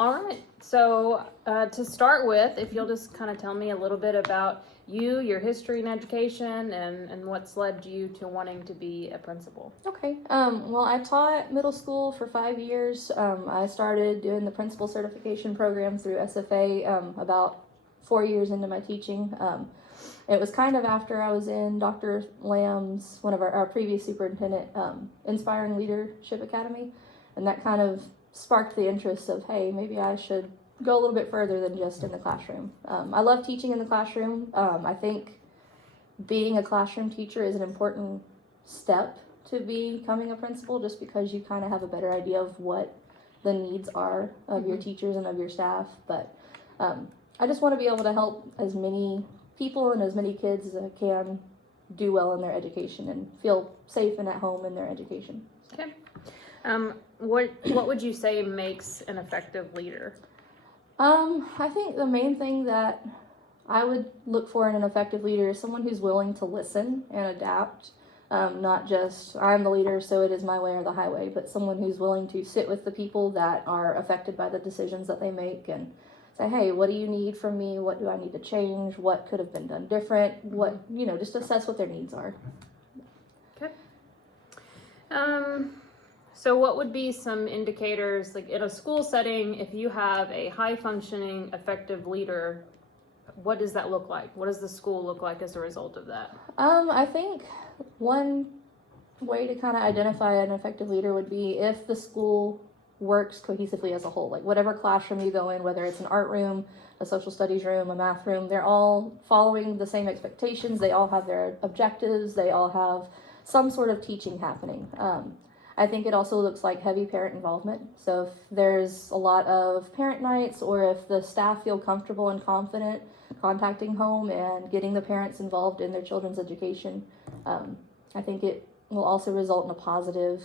All right. So to start with, if you'll just kind of tell me a little bit about you, your history in education, and what's led you to wanting to be a principal. Okay. Well, I taught middle school for 5 years. I started doing the principal certification program through SFA about 4 years into my teaching. It was kind of after I was in Dr. Lamb's, one of our previous superintendent, Inspiring Leadership Academy, and that kind of sparked the interest of, hey, maybe I should go a little bit further than just in the classroom. I love teaching in the classroom. I think being a classroom teacher is an important step to becoming a principal, just because you kind of have a better idea of what the needs are of your teachers and of your staff. But I just want to be able to help as many people and as many kids as I can do well in their education and feel safe and at home in their education. Okay. What would you say makes an effective leader? I think the main thing that I would look for in an effective leader is someone who's willing to listen and adapt. Not just, I'm the leader, so it is my way or the highway, but someone who's willing to sit with the people that are affected by the decisions that they make and say, hey, what do you need from me? What do I need to change? What could have been done different? What, just assess what their needs are. Okay. So what would be some indicators, like in a school setting, if you have a high-functioning, effective leader, what does that look like? What does the school look like as a result of that? I think one way to kind of identify an effective leader would be if the school works cohesively as a whole. Like whatever classroom you go in, whether it's an art room, a social studies room, a math room, they're all following the same expectations. They all have their objectives. They all have some sort of teaching happening. I think it also looks like heavy parent involvement. So if there's a lot of parent nights, or if the staff feel comfortable and confident contacting home and getting the parents involved in their children's education, I think it will also result in a positive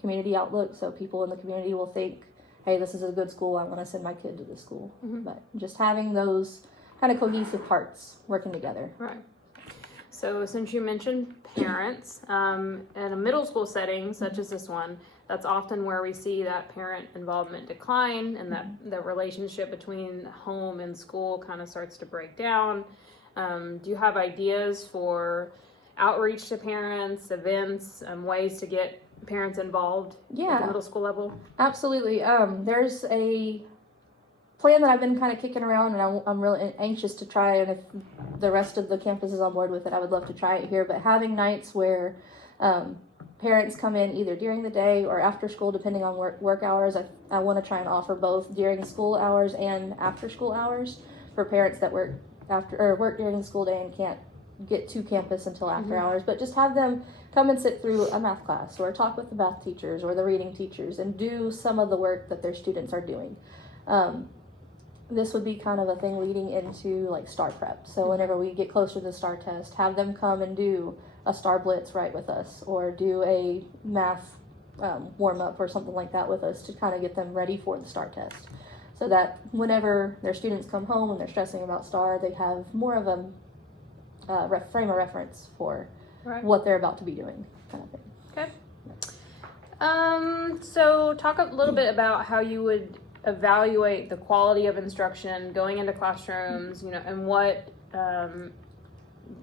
community outlook. So people in the community will think, hey, this is a good school, I want to send my kid to this school. But just having those kind of cohesive parts working together. Right. So since you mentioned parents, in a middle school setting such as this one, that's often where we see that parent involvement decline, and that the relationship between home and school kind of starts to break down. Do you have ideas for outreach to parents, events, ways to get parents involved at the middle school level? Absolutely. There's a plan that I've been kind of kicking around, and I'm really anxious to try, and if the rest of the campus is on board with it, I would love to try it here. But having nights where parents come in either during the day or after school, depending on work hours. I want to try and offer both during school hours and after school hours for parents that work during the school day and can't get to campus until after hours. But just have them come and sit through a math class, or talk with the math teachers or the reading teachers, and do some of the work that their students are doing. This would be kind of a thing leading into like STAR prep. So whenever we get closer to the STAR test, have them come and do a STAR blitz right with us, or do a math warm up or something like that with us, to kind of get them ready for the STAR test. So that whenever their students come home and they're stressing about STAR, they have more of a frame of reference for what they're about to be doing, kind of thing. Okay. So talk a little bit about how you would evaluate the quality of instruction going into classrooms, and what,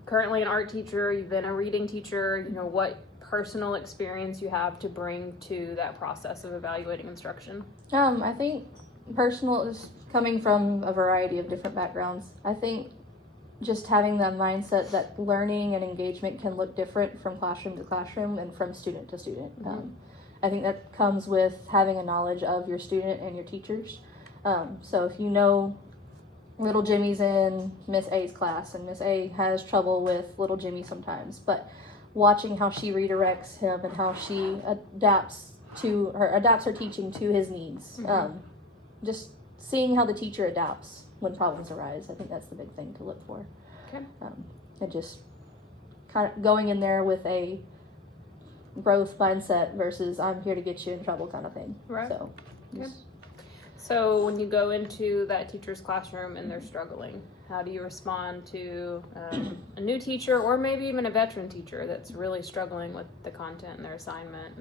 currently an art teacher, you've been a reading teacher, what personal experience you have to bring to that process of evaluating instruction. I think personal is coming from a variety of different backgrounds. I think just having that mindset that learning and engagement can look different from classroom to classroom and from student to student. I think that comes with having a knowledge of your student and your teachers. So if little Jimmy's in Miss A's class, and Miss A has trouble with little Jimmy sometimes, but watching how she redirects him and how she adapts her teaching to his needs. Just seeing how the teacher adapts when problems arise, I think that's the big thing to look for. Okay. And just kind of going in there with a growth mindset versus I'm here to get you in trouble kind of thing. Right. So, So when you go into that teacher's classroom and they're struggling, how do you respond to a new teacher, or maybe even a veteran teacher that's really struggling with the content and their assignment?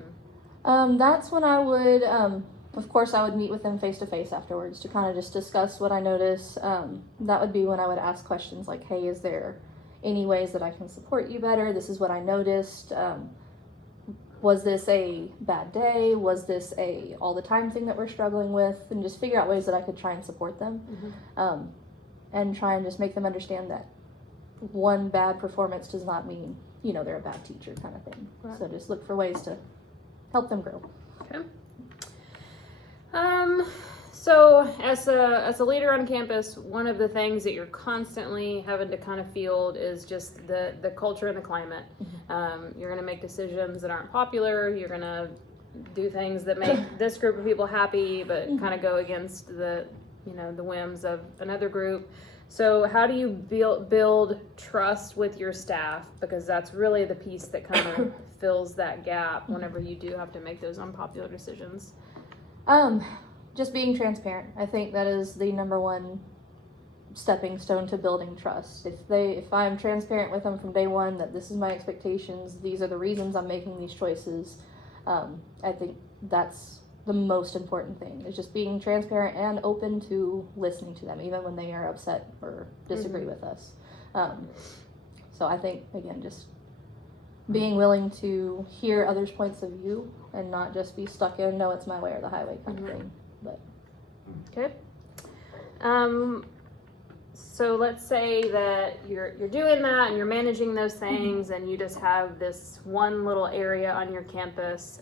That's when I would of course, I would meet with them face to face afterwards to kind of just discuss what I notice. That would be when I would ask questions like, hey, is there any ways that I can support you better? This is what I noticed. Was this a bad day? Was this a all the time thing that we're struggling with? And just figure out ways that I could try and support them. And try and just make them understand that one bad performance does not mean, they're a bad teacher kind of thing. Right. So just look for ways to help them grow. Okay. So as a leader on campus, one of the things that you're constantly having to kind of field is just the culture and the climate. You're going to make decisions that aren't popular. You're going to do things that make this group of people happy, but kind of go against the whims of another group. So how do you build trust with your staff? Because that's really the piece that kind of fills that gap whenever you do have to make those unpopular decisions. Just being transparent. I think that is the number one stepping stone to building trust. If I'm transparent with them from day one that this is my expectations, these are the reasons I'm making these choices, I think that's the most important thing, is just being transparent and open to listening to them, even when they are upset or disagree with us. So I think, again, just being willing to hear others' points of view and not just be stuck in, no, it's my way or the highway kind of thing. But Okay. So let's say that you're doing that and you're managing those things, and you just have this one little area on your campus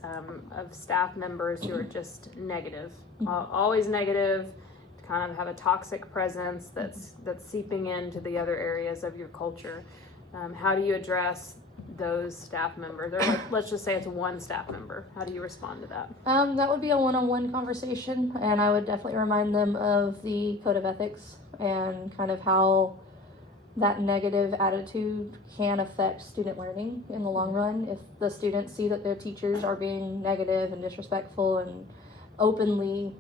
of staff members who are just negative, always negative, kind of have a toxic presence that's seeping into the other areas of your culture. How do you address those staff members? Or let's just say it's one staff member. How do you respond to that? that would be a one-on-one conversation, and I would definitely remind them of the code of ethics and kind of how that negative attitude can affect student learning in the long run. If the students see that their teachers are being negative and disrespectful and openly,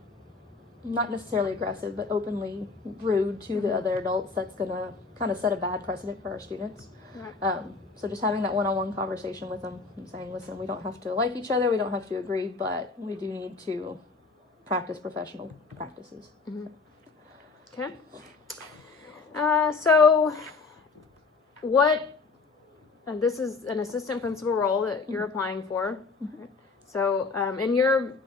not necessarily aggressive, but openly rude to the other adults, that's going to kind of set a bad precedent for our students. Right. So just having that one-on-one conversation with them and saying, listen, we don't have to like each other, we don't have to agree, but we do need to practice professional practices. Okay. So what, this is an assistant principal role that you're applying for. So in your,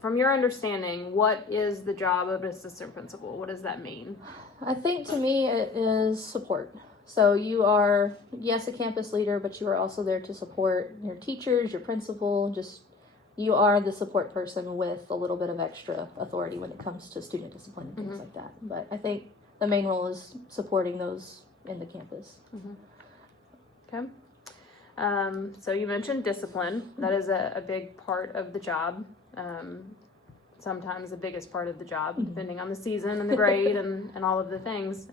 from your understanding, what is the job of an assistant principal? What does that mean? I think to me it is support. So you are, yes, a campus leader, but you are also there to support your teachers, your principal, just you are the support person with a little bit of extra authority when it comes to student discipline and things like that. But I think the main role is supporting those in the campus. Okay. So you mentioned discipline. That is a big part of the job. Sometimes the biggest part of the job, depending on the season and the grade and all of the things.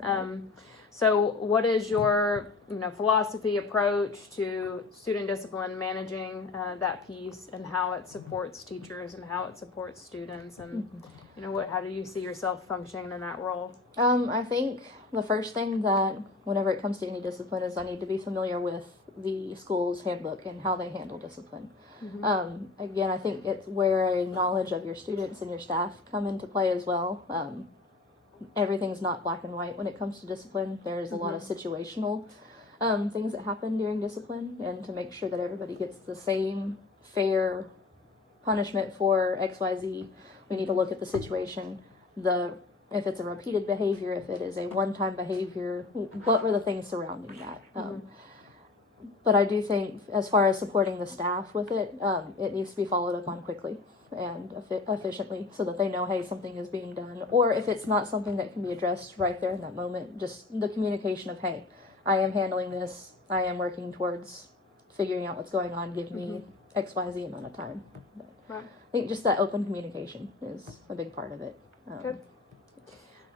So what is your philosophy, approach to student discipline, managing that piece, and how it supports teachers and how it supports students, and how do you see yourself functioning in that role? I think the first thing that whenever it comes to any discipline is I need to be familiar with the school's handbook and how they handle discipline. Again, I think it's where a knowledge of your students and your staff come into play as well. Everything's not black and white when it comes to discipline. There's a lot of situational things that happen during discipline, and to make sure that everybody gets the same fair punishment for XYZ, we need to look at the situation, if it's a repeated behavior, if it is a one-time behavior, what were the things surrounding that. But I do think as far as supporting the staff with it, it needs to be followed up on quickly and efficiently so that they know, hey, something is being done. Or if it's not something that can be addressed right there in that moment, just the communication of, hey, I am handling this, I am working towards figuring out what's going on, give me XYZ amount of time. But Right. I think just that open communication is a big part of it. Good.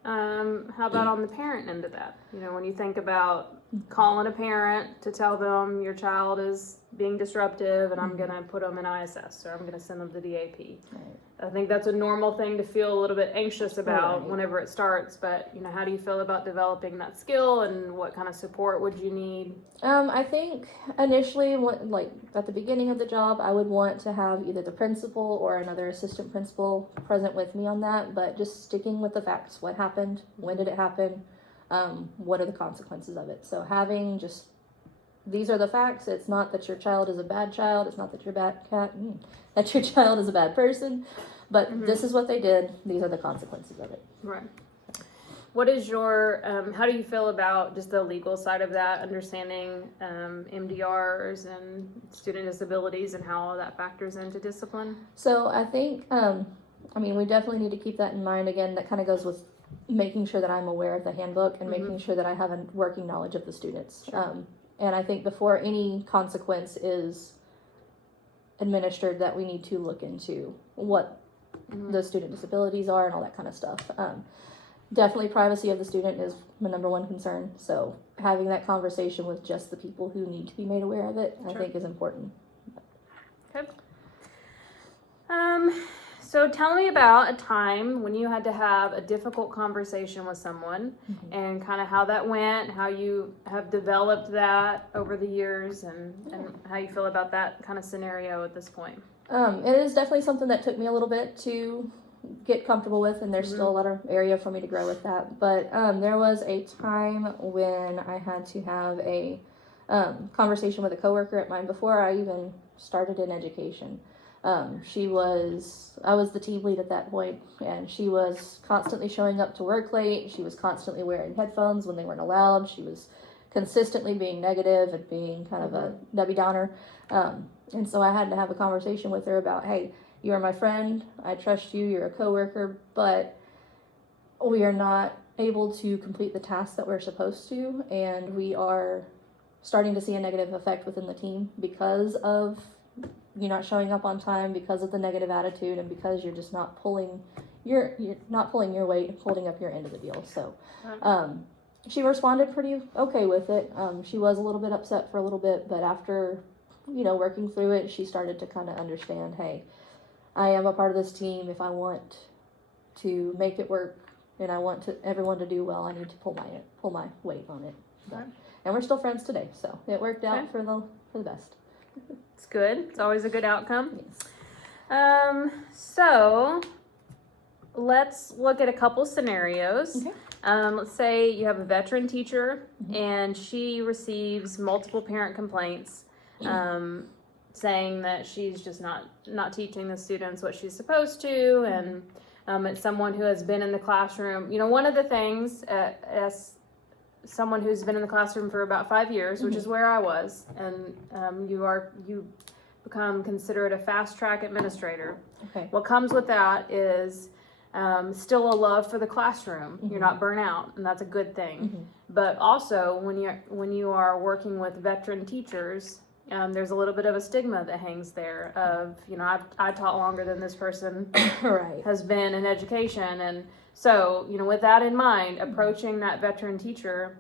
How about on the parent end of that? When you think about calling a parent to tell them your child is being disruptive and I'm going to put them in ISS or I'm going to send them to DAP. Right. I think that's a normal thing to feel a little bit anxious about Right. whenever it starts, but how do you feel about developing that skill and what kind of support would you need? I think initially, like at the beginning of the job, I would want to have either the principal or another assistant principal present with me on that, but just sticking with the facts. What happened? When did it happen? What are the consequences of it? So having just, these are the facts. It's not that your child is a bad child. It's not that your that your child is a bad person, but this is what they did. These are the consequences of it. Right. What is your, how do you feel about just the legal side of that, understanding MDRs and student disabilities and how all that factors into discipline? So I think, we definitely need to keep that in mind. Again, that kind of goes with making sure that I'm aware of the handbook and making sure that I have a working knowledge of the students. Sure. And I think before any consequence is administered, that we need to look into what the student disabilities are and all that kind of stuff. Definitely privacy of the student is my number one concern. So having that conversation with just the people who need to be made aware of it, I think is important. Okay. So tell me about a time when you had to have a difficult conversation with someone and kind of how that went, how you have developed that over the years and how you feel about that kind of scenario at this point. It is definitely something that took me a little bit to get comfortable with, and there's still a lot of area for me to grow with that. But there was a time when I had to have a conversation with a coworker at mine before I even started in education. I was the team lead at that point, and she was constantly showing up to work late. She was constantly wearing headphones when they weren't allowed. She was consistently being negative and being kind of a Debbie Downer. And so I had to have a conversation with her about, hey, you are my friend. I trust you. You're a coworker, but we are not able to complete the tasks that we're supposed to, and we are starting to see a negative effect within the team because of you not showing up on time, because of the negative attitude, and because you're just not pulling you're not pulling your weight, holding up your end of the deal. So she responded pretty okay with it. She was a little bit upset for a little bit, but after working through it, she started to kind of understand, hey, I am a part of this team. If I want to make it work and I want everyone to do well, I need to pull my weight on it. But, and we're still friends today, so it worked out for the best. It's good. It's always a good outcome. Yes. So let's look at a couple scenarios. Okay. Let's say you have a veteran teacher and she receives multiple parent complaints saying that she's just not teaching the students what she's supposed to, and it's someone who has been in the classroom. One of the things as someone who's been in the classroom for about 5 years, which is where I was, and you become considered a fast track administrator. Okay. What comes with that is still a love for the classroom. You're not burnt out, and that's a good thing. But also, when you are working with veteran teachers, there's a little bit of a stigma that hangs there of, I taught longer than this person Right. has been in education. And so, with that in mind, approaching that veteran teacher,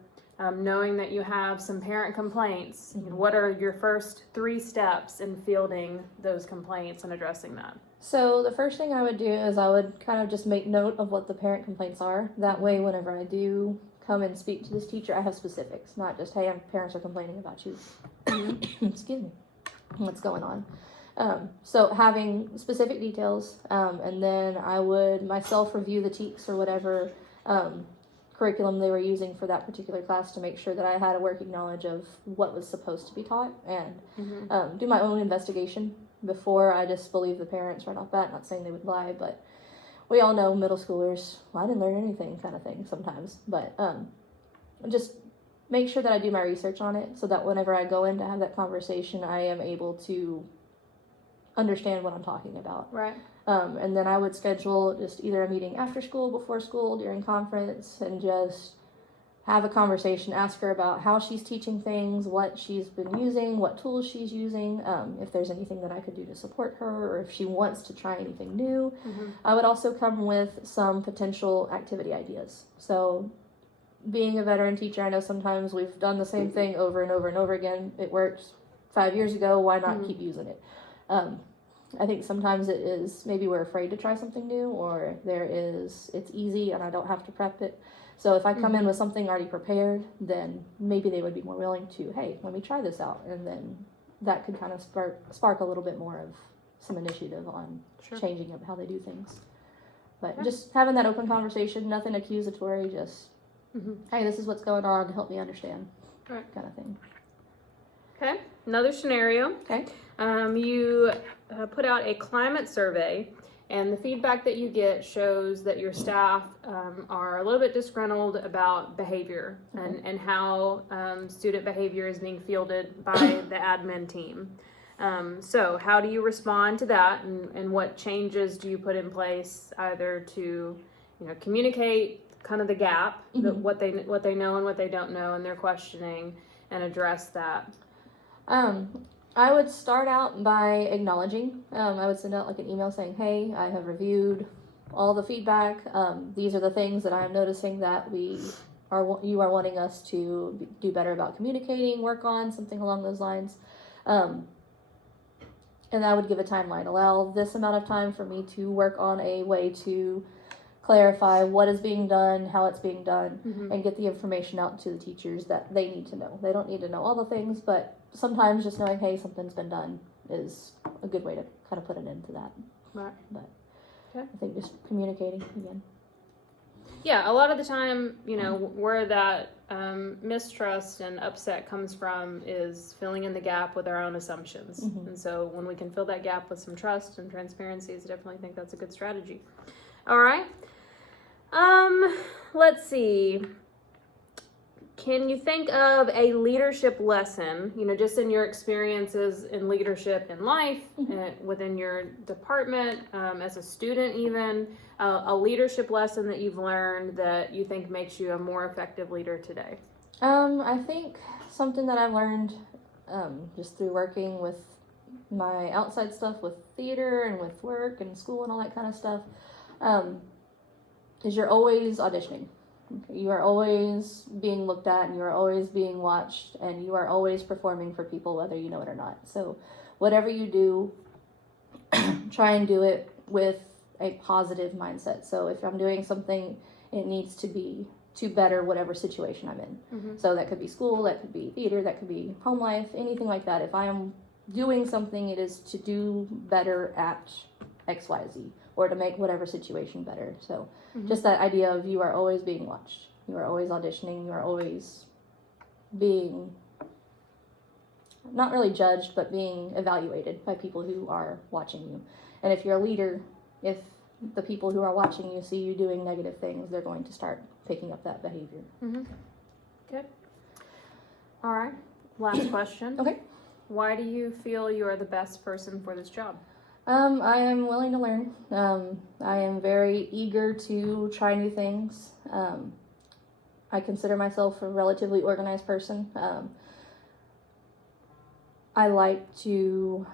knowing that you have some parent complaints, what are your first 3 steps in fielding those complaints and addressing that? So the first thing I would do is I would kind of just make note of what the parent complaints are. That way, whenever I do come and speak to this teacher, I have specifics, not just, hey, parents are complaining about you. Excuse me. What's going on? So having specific details, and then I would myself review the TEKS or whatever curriculum they were using for that particular class to make sure that I had a working knowledge of what was supposed to be taught, and do my own investigation before I just believe the parents right off bat. Not saying they would lie, but we all know middle schoolers, well, I didn't learn anything kind of thing sometimes. But just make sure that I do my research on it so that whenever I go in to have that conversation, I am able to understand what I'm talking about. Right. And then I would schedule just either a meeting after school, before school, during conference, and just have a conversation, ask her about how she's teaching things, what she's been using, what tools she's using, if there's anything that I could do to support her, or if she wants to try anything new. I would also come with some potential activity ideas. So being a veteran teacher, I know sometimes we've done the same thing over and over and over again. It worked 5 years ago. Why not keep using it? I think sometimes it is maybe we're afraid to try something new, or it's easy and I don't have to prep it. So if I come in with something already prepared, then maybe they would be more willing to, hey, let me try this out. And then that could kind of spark a little bit more of some initiative on changing up how they do things. But just having that open conversation, nothing accusatory, just, hey, this is what's going on, help me understand, kind of thing. Okay, another scenario. Okay. You put out a climate survey, and the feedback that you get shows that your staff are a little bit disgruntled about behavior and how student behavior is being fielded by the admin team. So how do you respond to that, and what changes do you put in place either to, communicate kind of the gap, what they know and what they don't know, and their questioning, and address that? I would start out by acknowledging. I would send out like an email saying, hey, I have reviewed all the feedback. These are the things that I'm noticing that you are wanting us to do better about communicating, work on, something along those lines. And I would give a timeline. Allow this amount of time for me to work on a way to clarify what is being done, how it's being done, and get the information out to the teachers that they need to know. They don't need to know all the things, but sometimes just knowing, hey, something's been done is a good way to kind of put an end to that. Right. But I think just communicating again. Yeah, a lot of the time, where that mistrust and upset comes from is filling in the gap with our own assumptions. And so when we can fill that gap with some trust and transparency, I definitely think that's a good strategy. All right. Let's see. Can you think of a leadership lesson, just in your experiences in leadership in life, within your department, as a student even, a leadership lesson that you've learned that you think makes you a more effective leader today? I think something that I've learned just through working with my outside stuff with theater and with work and school and all that kind of stuff, is you're always auditioning. You are always being looked at, and you are always being watched, and you are always performing for people, whether you know it or not. So whatever you do, try and do it with a positive mindset. So if I'm doing something, it needs to be to better whatever situation I'm in. So that could be school, that could be theater, that could be home life, anything like that. If I am doing something, it is to do better at XYZ, or to make whatever situation better. So just that idea of you are always being watched, you are always auditioning, you are always being not really judged, but being evaluated by people who are watching you. And if you're a leader, if the people who are watching you see you doing negative things, they're going to start picking up that behavior. Good. All right. Last question. Okay. Why do you feel you are the best person for this job? I am willing to learn. I am very eager to try new things. I consider myself a relatively organized person. I like to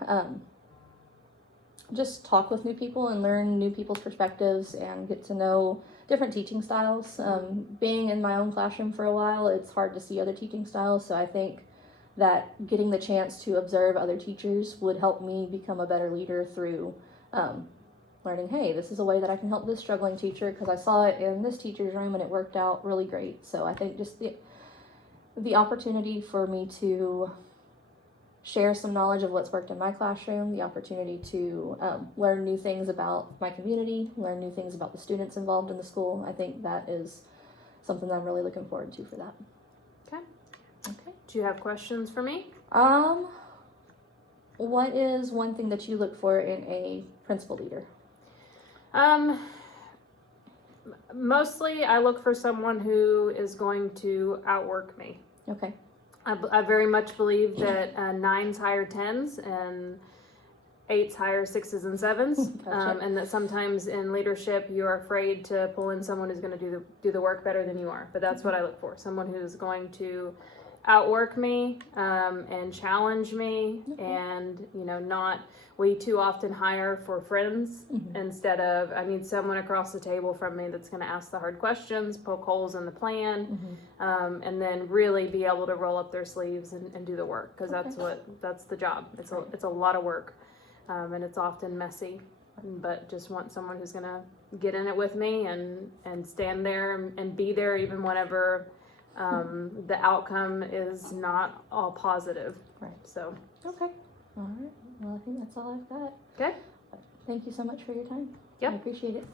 just talk with new people and learn new people's perspectives and get to know different teaching styles. Being in my own classroom for a while, it's hard to see other teaching styles, so I think that getting the chance to observe other teachers would help me become a better leader through learning, hey, this is a way that I can help this struggling teacher because I saw it in this teacher's room and it worked out really great. So I think just the opportunity for me to share some knowledge of what's worked in my classroom, the opportunity to learn new things about my community, learn new things about the students involved in the school, I think that is something that I'm really looking forward to for that. Okay. Do you have questions for me? What is one thing that you look for in a principal leader? Mostly I look for someone who is going to outwork me. Okay. I very much believe that 9s hire 10s and 8s hire 6s and 7s. Gotcha. And that sometimes in leadership you are afraid to pull in someone who's going to do the work better than you are. But that's what I look for. Someone who's going to outwork me and challenge me, and not. We too often hire for friends instead of, I need someone across the table from me that's going to ask the hard questions, poke holes in the plan, and then really be able to roll up their sleeves and do the work, because that's the job. It's a lot of work, and it's often messy, but just want someone who's going to get in it with me and stand there and be there even whenever the outcome is not all positive. Right. So. Okay. All right. Well, I think that's all I've got. Okay. Thank you so much for your time. Yep. I appreciate it.